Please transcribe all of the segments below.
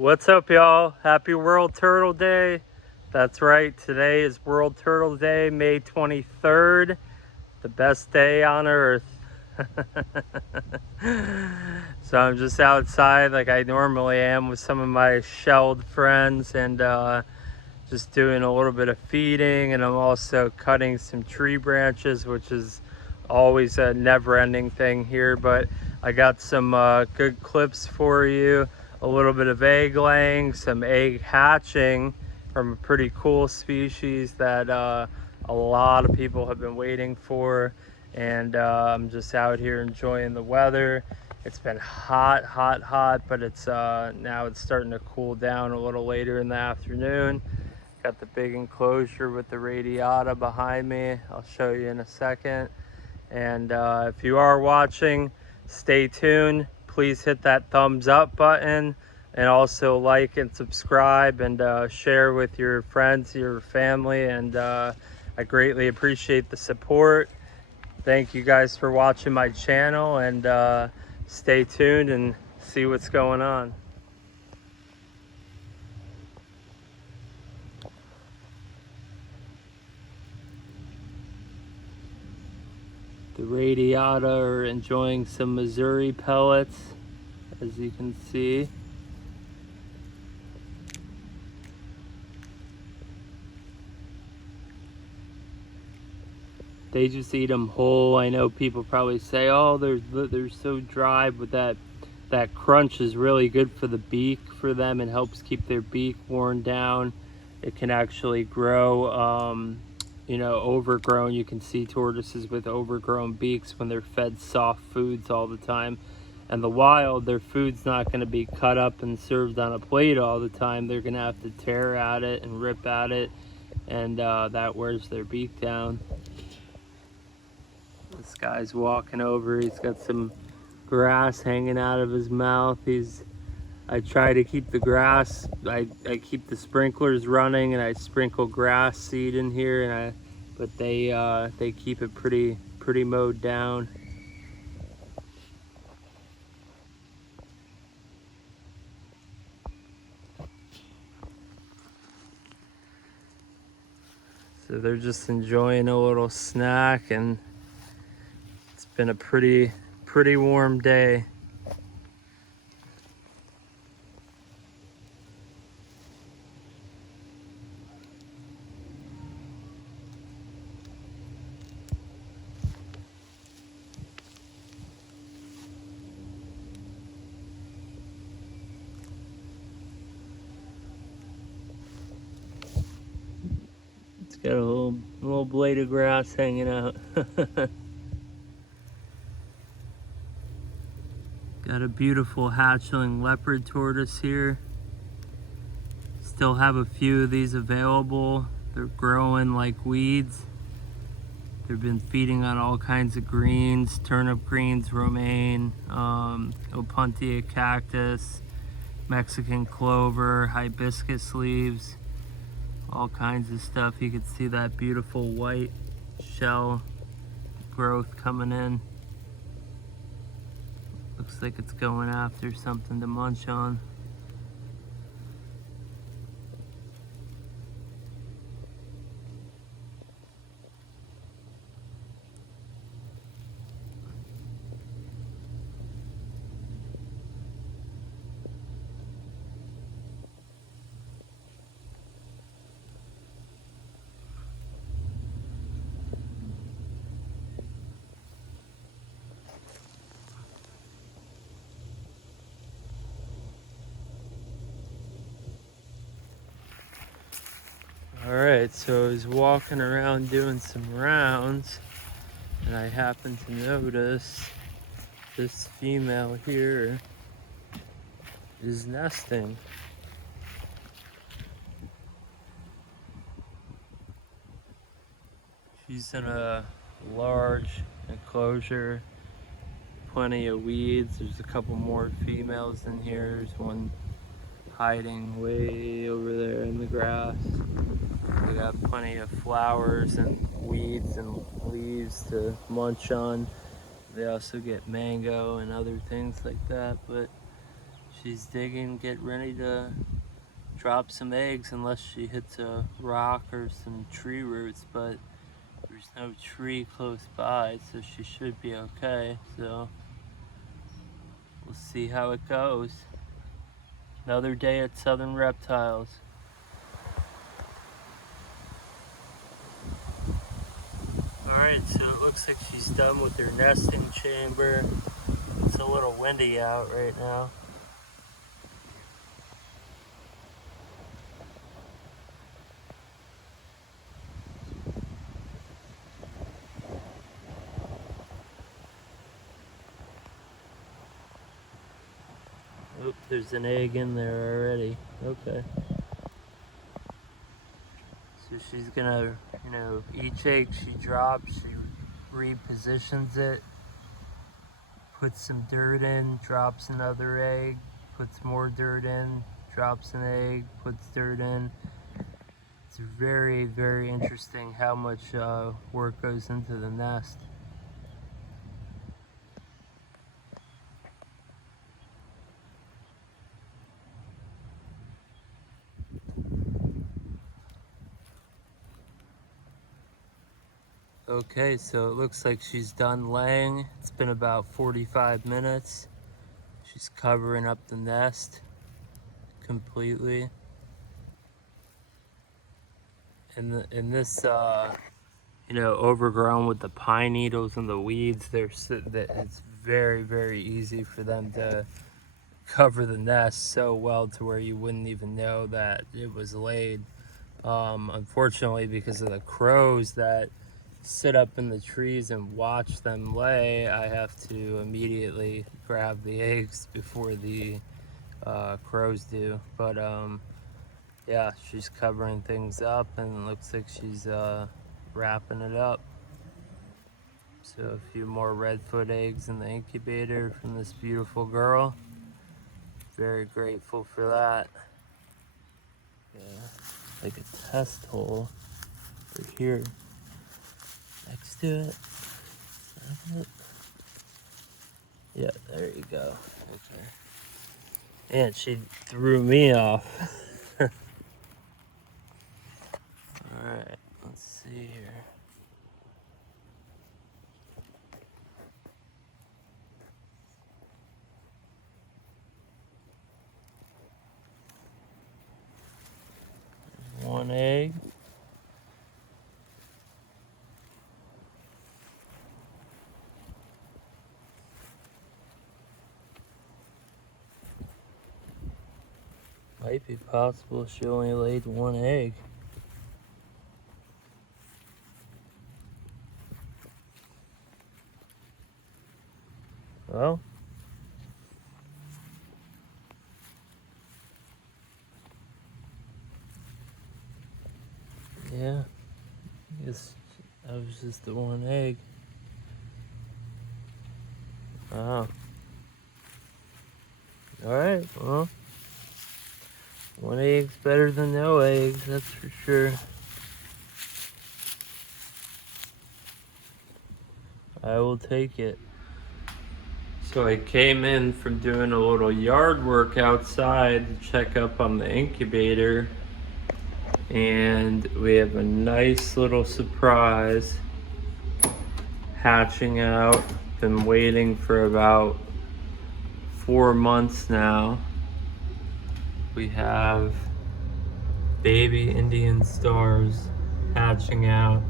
What's up, y'all? Happy World Turtle Day. That's right, today is World Turtle Day, May 23rd, the best day on earth. So I'm just outside like I normally am with some of my shelled friends and just doing a little bit of feeding, and I'm also cutting some tree branches, which is always a never-ending thing here. But I got some good clips for you, a little bit of egg laying, some egg hatching from a pretty cool species that a lot of people have been waiting for. And I'm just out here enjoying the weather. It's been hot, hot, hot, but it's now it's starting to cool down a little later in the afternoon. Got the big enclosure with the radiata behind me. I'll show you in a second. And if you are watching, stay tuned. Please hit that thumbs up button, and also like and subscribe, and share with your friends, your family. And I greatly appreciate the support. Thank you guys for watching my channel, and stay tuned and see what's going on. The radiata are enjoying some Missouri pellets, as you can see. They just eat them whole. I know people probably say, oh, they're so dry, but that crunch is really good for the beak for them and helps keep their beak worn down. It can actually grow, overgrown. You can see tortoises with overgrown beaks when they're fed soft foods all the time. And the wild, their food's not going to be cut up and served on a plate all the time. They're going to have to tear at it and rip at it, and that wears their beak down. This guy's walking over. He's got some grass hanging out of his mouth. I try to keep the grass, I keep the sprinklers running, and I sprinkle grass seed in here, but they keep it pretty mowed down. So they're just enjoying a little snack, and it's been a pretty warm day. It's got a little blade of grass hanging out. Got a beautiful hatchling leopard tortoise here. Still have a few of these available. They're growing like weeds. They've been feeding on all kinds of greens, turnip greens, romaine, opuntia cactus, Mexican clover, hibiscus leaves, all kinds of stuff. You can see that beautiful white shell growth coming in. Looks like it's going after something to munch on. Alright, so I was walking around doing some rounds, and I happened to notice this female here is nesting. She's in a large enclosure, plenty of weeds. There's a couple more females in here. There's one hiding way over there in the grass. We got plenty of flowers and weeds and leaves to munch on. They also get mango and other things like that, but She's digging, get ready to drop some eggs unless she hits a rock or some tree roots, but there's no tree close by, so she should be okay. So we'll see how it goes. Another day at Southern Reptiles. Alright, so it looks like she's done with her nesting chamber. It's a little windy out right now. Oop, there's an egg in there already. Okay. So she's gonna, each egg she drops, she repositions it, puts some dirt in, drops another egg, puts more dirt in, drops an egg, puts dirt in. It's very, very interesting how much work goes into the nest. Okay, so it looks like she's done laying. It's been about 45 minutes. She's covering up the nest completely. And this, overgrown with the pine needles and the weeds, it's very, very easy for them to cover the nest so well to where you wouldn't even know that it was laid. Unfortunately, because of the crows that sit up in the trees and watch them lay, I have to immediately grab the eggs before the crows do. But yeah, she's covering things up and it looks like she's wrapping it up. So a few more redfoot eggs in the incubator from this beautiful girl. Very grateful for that. Yeah, like a test hole right here next to it. Yeah, there you go. Okay. And she threw me off. Alright, let's see here. One egg. Might be possible she only laid one egg. Well, yeah, I guess that was just the one egg. Wow. Alright, well, one egg's better than no eggs, that's for sure. I will take it. So I came in from doing a little yard work outside to check up on the incubator, and we have a nice little surprise hatching out. Been waiting for about 4 months now. We have baby Indian stars hatching out.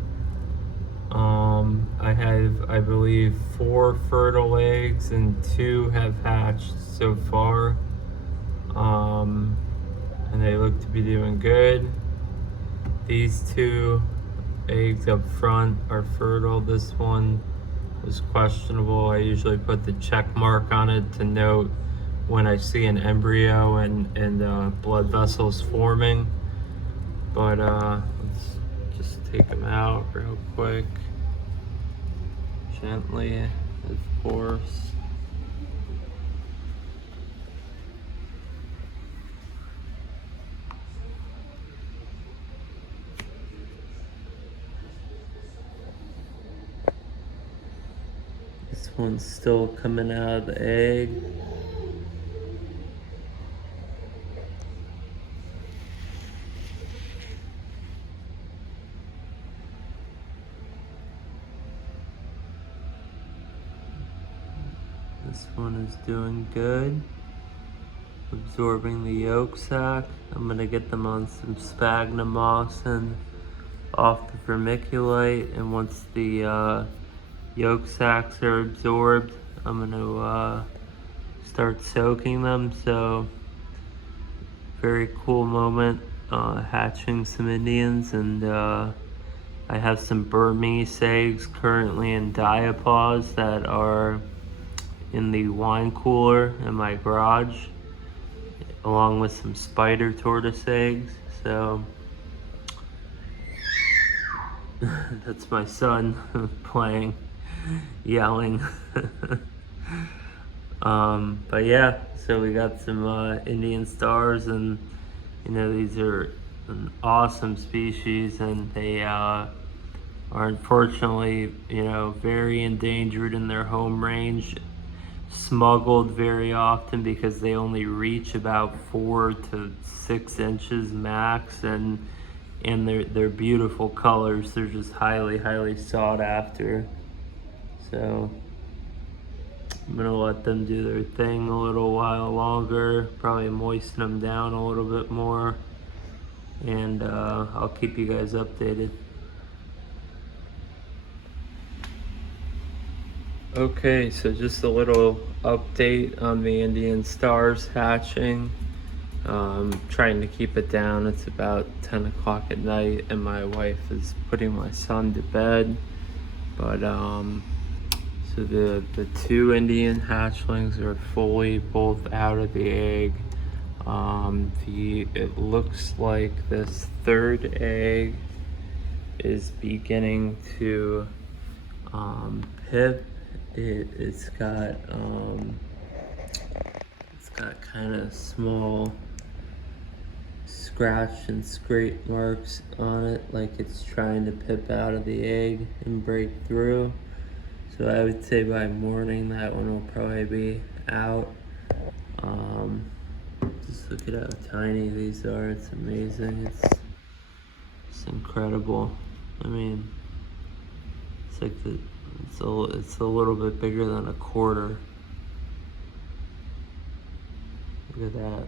I have, I believe, 4 fertile eggs and 2 have hatched so far. And they look to be doing good. These 2 eggs up front are fertile. This one was questionable. I usually put the check mark on it to note when I see an embryo and blood vessels forming. But let's just take them out real quick. Gently, of course. This one's still coming out of the egg. This one is doing good, absorbing the yolk sac. I'm gonna get them on some sphagnum moss and off the vermiculite, and once the yolk sacs are absorbed, I'm gonna start soaking them. So very cool moment, hatching some Indians, and I have some Burmese eggs currently in diapause that are in the wine cooler in my garage, along with some spider tortoise eggs. So that's my son playing, yelling. But yeah, so we got some Indian stars, and you know, these are an awesome species, and they are unfortunately, you know, very endangered in their home range, smuggled very often because they only reach about 4 to 6 inches max, and they're beautiful colors. They're just highly sought after. So I'm gonna let them do their thing a little while longer, probably moisten them down a little bit more, and I'll keep you guys updated. Okay, so just a little update on the Indian stars hatching. Trying to keep it down. It's about 10 o'clock at night, and my wife is putting my son to bed. But so the 2 Indian hatchlings are fully both out of the egg. It looks like this 3rd egg is beginning to pip. It's got kind of small scratch and scrape marks on it, like it's trying to pip out of the egg and break through. So I would say by morning that one will probably be out. Just look at how tiny these are. It's amazing. It's incredible. I mean, it's like it's a little bit bigger than a quarter. Look at that,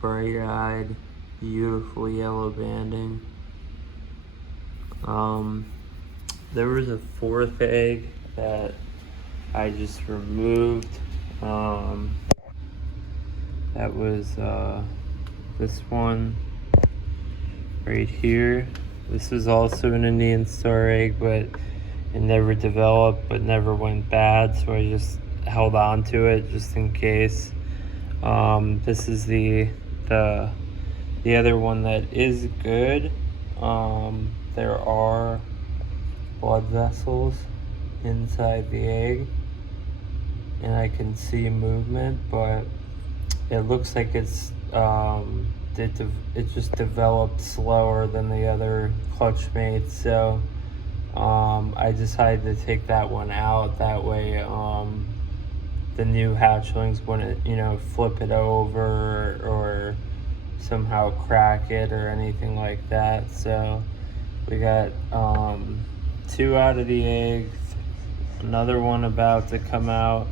bright-eyed, beautiful yellow banding. There was a 4th egg that I just removed. That was this one right here. This was also an Indian star egg, but it never developed, but never went bad, so I just held on to it just in case. This is the other one that is good. There are blood vessels inside the egg, and I can see movement, but it looks like it just developed slower than the other clutch mates. So I decided to take that one out. That way the new hatchlings wouldn't, you know, flip it over or somehow crack it or anything like that. So we got 2 out of the egg, another one about to come out,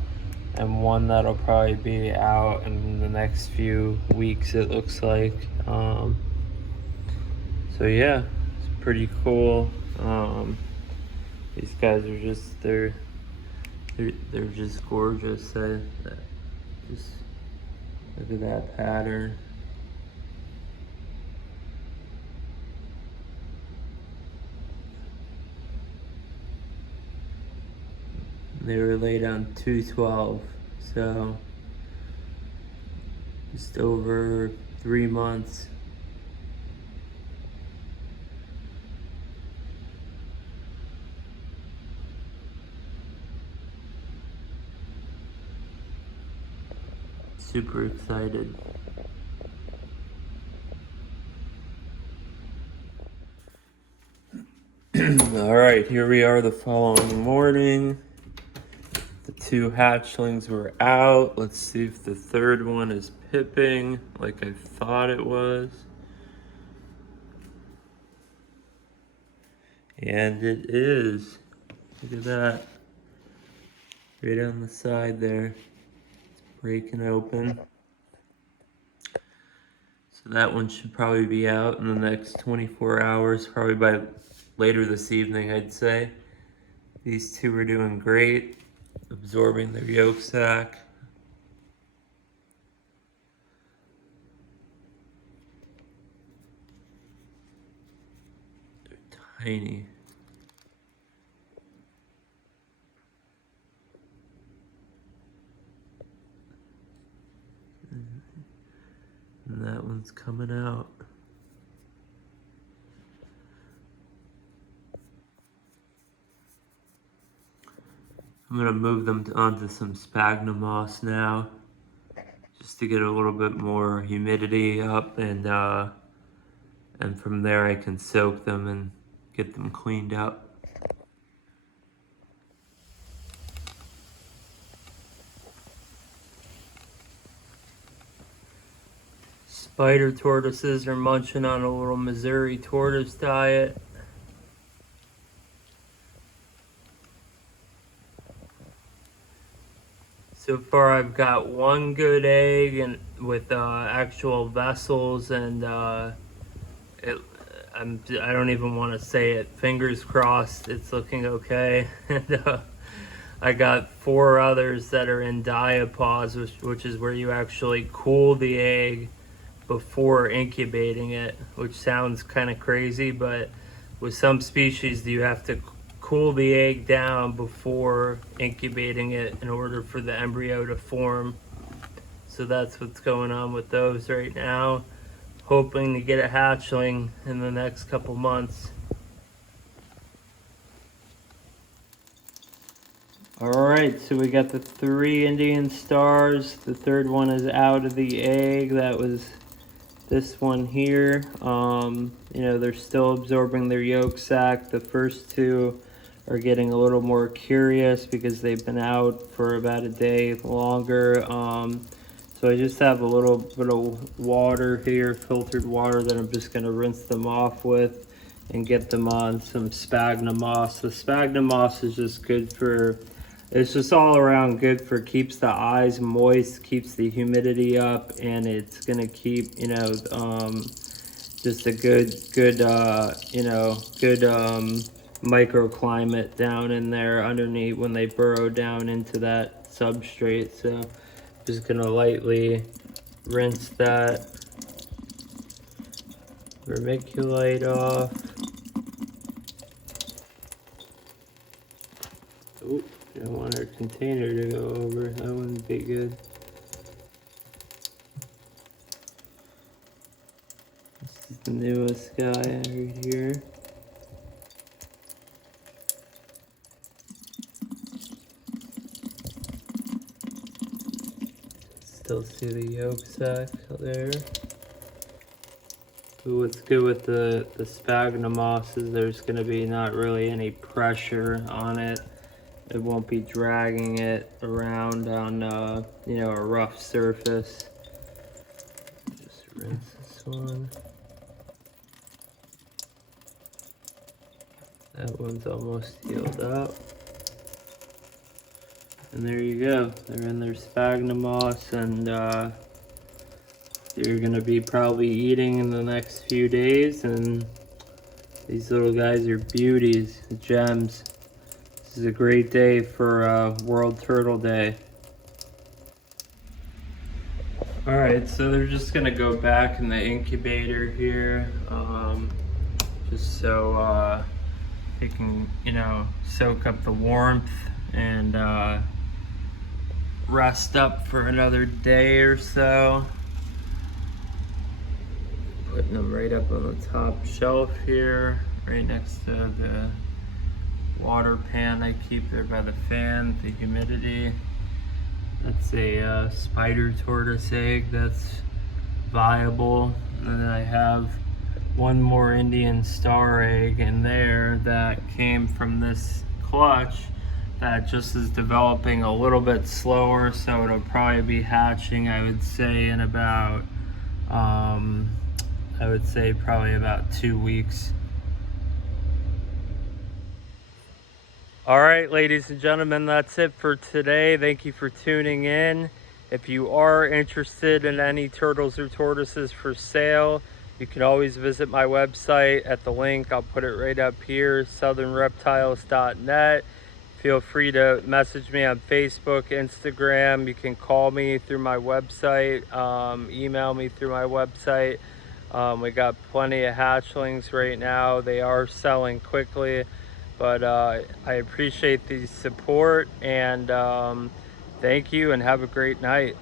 and one that'll probably be out in the next few weeks, it looks like. So yeah, it's pretty cool. These guys are just they're just gorgeous. Just look at that pattern. They were laid on 212, so just over 3 months. Super excited. All right, here we are the following morning. The 2 hatchlings were out. Let's see if the 3rd one is pipping like I thought it was. And it is. Look at that. Right on the side there. breaking open. So that one should probably be out in the next 24 hours, probably by later this evening, I'd say. These two are doing great, absorbing their yolk sac. They're tiny. And that one's coming out. I'm gonna move them onto some sphagnum moss now, just to get a little bit more humidity up, and from there I can soak them and get them cleaned up. Spider tortoises are munching on a little Missouri tortoise diet. So far I've got one good egg and with actual vessels, and I don't even want to say it. Fingers crossed, it's looking okay. And I got 4 others that are in diapause, which is where you actually cool the egg before incubating it, which sounds kind of crazy, but with some species you have to cool the egg down before incubating it in order for the embryo to form. So that's what's going on with those right now. Hoping to get a hatchling in the next couple months. Alright, so we got the 3 Indian stars. The third one is out of the egg. That was this one here. You know, they're still absorbing their yolk sac. The first 2 are getting a little more curious because they've been out for about a day longer. So I just have a little bit of water here, filtered water, that I'm just going to rinse them off with and get them on some sphagnum moss. The sphagnum moss is just good for, it's just all around good for, keeps the eyes moist, keeps the humidity up, and it's going to keep, you know, just a good microclimate down in there underneath when they burrow down into that substrate. So just gonna lightly rinse that vermiculite off. Oh, I don't want our container to go over. That wouldn't be good. This is the newest guy right here. Still see the yolk sac there. But what's good with the sphagnum moss is there's going to be not really any pressure on it. It won't be dragging it around on you know, a rough surface. Just rinse this one. That one's almost healed up. And there you go. They're in their sphagnum moss, and they're gonna be probably eating in the next few days. And these little guys are beauties, gems. This is a great day for World Turtle Day. All right, so they're just gonna go back in the incubator here, just so they can, you know, soak up the warmth and rest up for another day or so. Putting them right up on the top shelf here, right next to the water pan I keep there by the fan, the humidity. That's a spider tortoise egg that's viable. And then I have one more Indian star egg in there that came from this clutch that just is developing a little bit slower, so it'll probably be hatching, I would say, in about probably about 2 weeks. All right, ladies and gentlemen, that's it for today. Thank you for tuning in. If you are interested in any turtles or tortoises for sale, you can always visit my website at the link. I'll put it right up here, southernreptiles.net. Feel free to message me on Facebook, Instagram. You can call me through my website, email me through my website. We got plenty of hatchlings right now. They are selling quickly, but I appreciate the support, and thank you and have a great night.